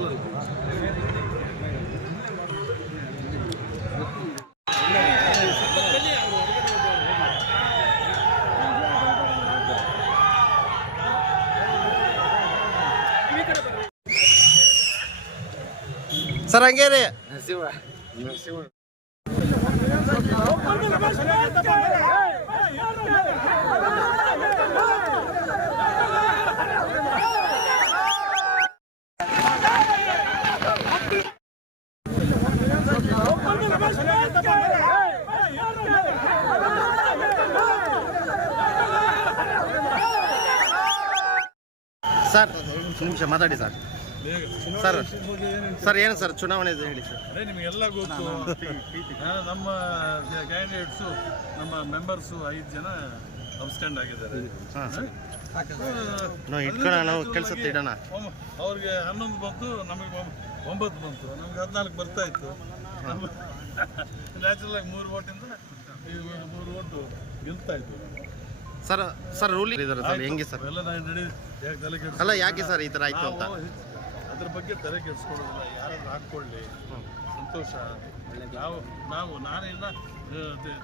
ಮೇಲ್ಗಡೆ ಹಾಲಲ್ಲಿ ಸರ್ ಹಂಗೆ ರೀ ಸರ್ ನಿಮಿಷ ಮಾತಾಡಿ ಸರ್. ಸರ್ ಸರ್ ಏನು ಸರ್ ಚುನಾವಣೆ ಇದೆ ಹೇಳಿ ಸರ್? ಅದೇ ನಿಮಗೆಲ್ಲ ಗೊತ್ತು. ನಮ್ಮ ಕ್ಯಾಂಡಿಡೇಟ್ಸು ನಮ್ಮ ಮೆಂಬರ್ಸು ಐದು ಜನ ಅಬ್ಸ್ಟೆಂಡ್ ಆಗಿದ್ದಾರೆ ಹಾಂ ಸರ್. ನಾವು ಇಟ್ಕೊಳ್ಳೋಣ ಕೆಲಸ ಇಡೋಣ. ಅವ್ರಿಗೆ ಹನ್ನೊಂದು ಬಂತು ನಮಗೆ ಒಂಬತ್ತು ಬಂತು. ನಮ್ಗೆ ಹದಿನಾಲ್ಕು ಬರ್ತಾ ಇತ್ತು. ನ್ಯಾಚುರಲ್ ಆಗಿ ಮೂರು ಓಟಿಂದ ಮೂರು ಓಟು ಗೆಲ್ತಾ ಇದ್ವಿ ಸರ್ ಸರ್ ರೂಲ್ ಇದ್ದಾರೆ ಸರ್ ಹೆಂಗೆ ಸರ್? ಎಲ್ಲ ನಾನು ನಡಿ ಯಾಕೆ ತಲೆ? ಅಲ್ಲ ಯಾಕೆ ಸರ್ ಈ ಥರ ಆಯ್ತು ಅಂತ? ಅದ್ರ ಬಗ್ಗೆ ತಲೆ ಕೆಡಿಸ್ಕೊಳ್ಳೋದಿಲ್ಲ ಯಾರಾದ್ರೂ ಹಾಕ್ಕೊಳ್ಳಿ. ಸಂತೋಷ. ನಾವು ನಾವು ನಾನಿಲ್ಲ.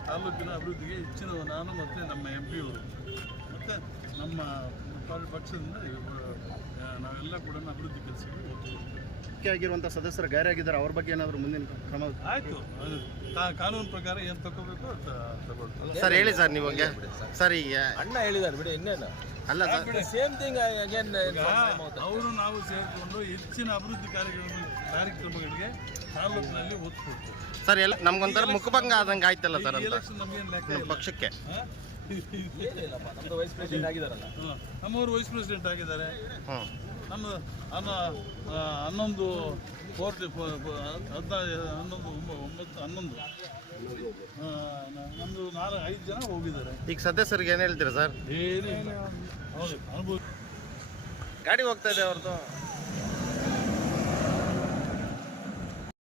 ತಾಲೂಕಿನ ಅಭಿವೃದ್ಧಿಗೆ ಹೆಚ್ಚಿನ ನಾನು ಮತ್ತು ನಮ್ಮ ಎಂ ಪಿ ಅವರು ಮತ್ತು ನಮ್ಮ ಪಕ್ಷದಿಂದ ನಾವೆಲ್ಲ ಕೂಡ ಅಭಿವೃದ್ಧಿ ಕೆಲಸಕ್ಕೆ ಮುಖ್ಯ ಆಗಿರುವಂಥ ಸದಸ್ಯರು ಗೈರಾಗಿದ್ದಾರೆ ಅವ್ರ ಬಗ್ಗೆ ಏನಾದರೂ ಮುಂದಿನ ಕ್ರಮ ಆಯಿತು. ಕಾನೂನು ಪ್ರಕಾರ ಏನು ತಗೋಬೇಕು ಅಂತ ತಗೊಳ್ತೀವಿ. ಸರ್ ಹೇಳಿ ಸರ್ ನೀವು ಸರಿ ಸರ್ ಈಗ ಅಣ್ಣ ಹೇಳಿದ್ದಾರೆ ಬಿಡಿ ಹೆಂಗೇನು ಅಲ್ಲ ಸರ್ ಸೇಮ್ ಥಿಂಗ್ ಅಗೇನ್ ಅವರು ನಾವು ಸೇರಿಕೊಂಡು ಹೆಚ್ಚಿನ ಅಭಿವೃದ್ಧಿ ಕಾರ್ಯಕ್ರಮ ಕಾರ್ಯಕ್ರಮಗಳಿಗೆ ತಾಲೂಕಿನಲ್ಲಿ ಒತ್ತು ಕೊಡ್ತೀವಿ ಸರ್ ಎಲ್ಲ ನಮ್ಗೊಂಥರ ಮುಖಭಂಗ ಆದಂಗೆ ಆಯ್ತಲ್ಲ ಸರ್ ಅಂತ? ಎಲೆಕ್ಷನ್ ನಮಗೇನು ಲೆಕ್ಕ ನಮ್ಮ ಇಲ್ಲ? ಪಕ್ಷಕ್ಕೆ? ನಮ್ದು ವೈಸ್ ಪ್ರೆಸಿಡೆಂಟ್ ಆಗಿದಾರಲ್ಲ. ಹಾ. ನಮ್ಮವರು ವೈಸ್ ಪ್ರೆಸಿಡೆಂಟ್ ಆಗಿದ್ದಾರೆ. ಹ್ಞೂ ನಮ್ಮ ಹನ್ನ ಆ, ಹನ್ನೊಂದು ಫೋರ್ಟಿ ಹದಿನೈದು ಹನ್ನೊಂದು ಒಂಬ- ಒಂಬತ್ತು ಹನ್ನೊಂದು. ನಮ್ದು ಐದು ಜನ ಹೋಗಿದ್ದಾರೆ. ಈಗ ಸದಸ್ಯರಿಗೆ ಏನು ಹೇಳ್ತೀರಾ ಸರ್? ಹೌದು ಅನುಭವ ಗಾಡಿ ಹೋಗ್ತಾ ಇದೆ ಅವ್ರದ್ದು